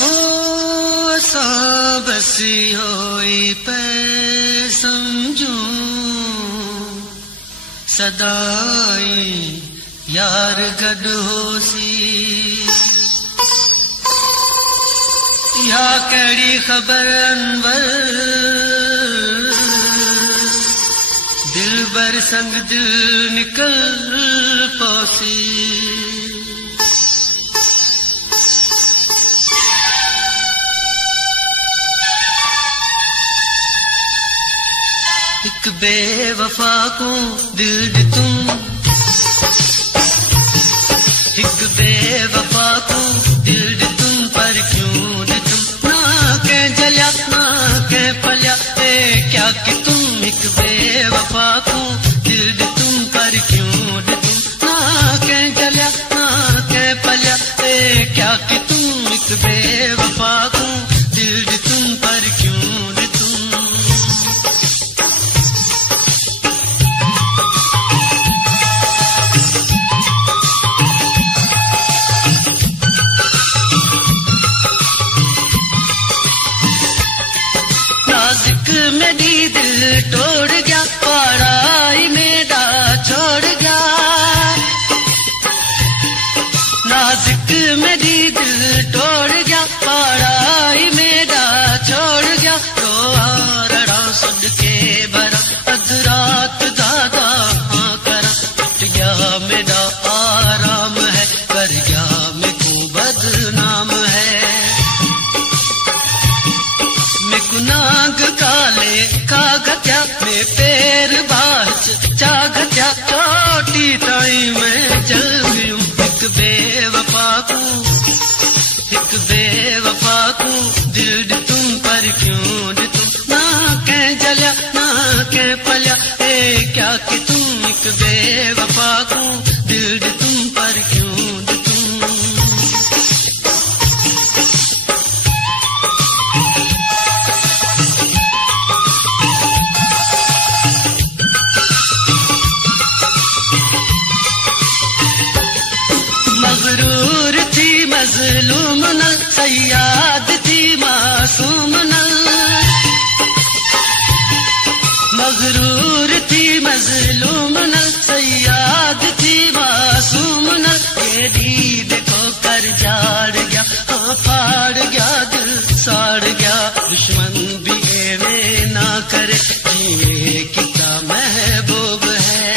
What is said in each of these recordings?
हो साबसी होई पे समझू सदाई यार गड होसी या कड़ी खबर अनवर दिल बर संग दिल निकल पौसी एक बेवफा को दिल दे तुम एक बेवफा को दिल दे तुम पर क्यों दे तुम ना के जलिया ना के पलिया क्या कि तुम एक बेवफा को दिल दे तुम पर क्यों दे तुम ना के जलिया ना के पलिया क्या कि तुम एक बेवफा को दिल दे तुम पर क्यों दे तुम मेरी दिल तोड़ गया पराई मेरा छोड़ गया नाजुक मेरी दिल तोड़ गया पराई मेरा छोड़ गया रोआ रड़ा सुन के भरा अधरात दादा हाँ करा टूट गया मेरा आराम है कर गया मैं को बदनाम है नाग काले कागत्या में पैर बाज जागत्या चोटी ताई में जल गई एक बेवफा को दिल दे तुम पर क्यों दे तुम ना के जलिया ना के पलिया क्या कि तुम एक बेवफा को दिल दे तुम पर क्यों दे तुम मगरूर थी मजलूम नल सयाद थी मासूम नल मगरूर थी मजलूम नल सयाद थी मासूम नल ये दी देखो कर जाड़ गया हाँ फाड़ गया दिल साड़ गया दुश्मन भी एवे ना करे जीवे कितना महबूब है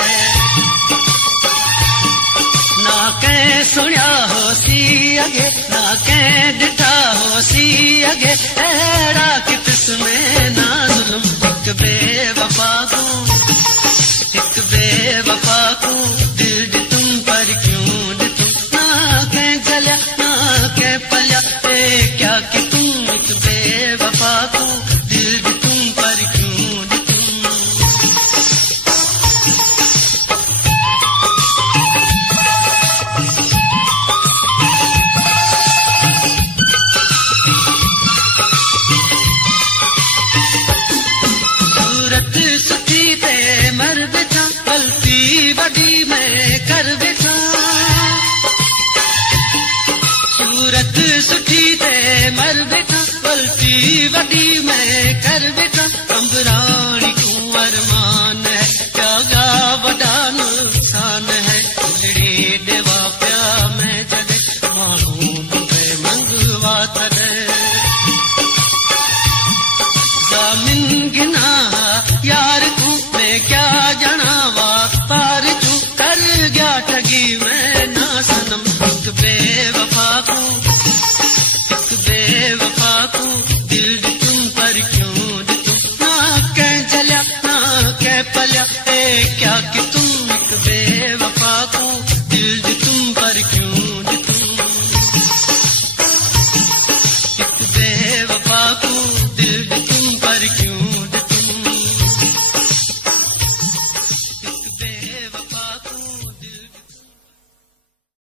ना के सुनिया हो सी अगे ना के डिठा हो सी अगे ऐरा किस में ना जुल्म एक बेवफा को दिल दे तुम पर क्यों दे तुम ना के जलिया ना के पलिया क्या कि तुम एक बेवफा को दिल दे तुम पर क्यों दे तुम सुखी पे मर बैठा गलती बड़ी मैं कर बैठा सूरत सुखी पे मर बैठा गलती बड़ी मैं कर बैठा अम्बरानी को अरमान है क्या बड़ा नुकसान है उजड़ी देवा प्या मैं जगह मानू मुझे मंगवा तरे जामिन गिना यार तू मैं क्या जनावा पार तू कर गया ठगी मैं ना सनम एक बेवफा को दिल दे तुम पर क्यों दे तुम ना के जलिया ना के पलिया क्या कि तुम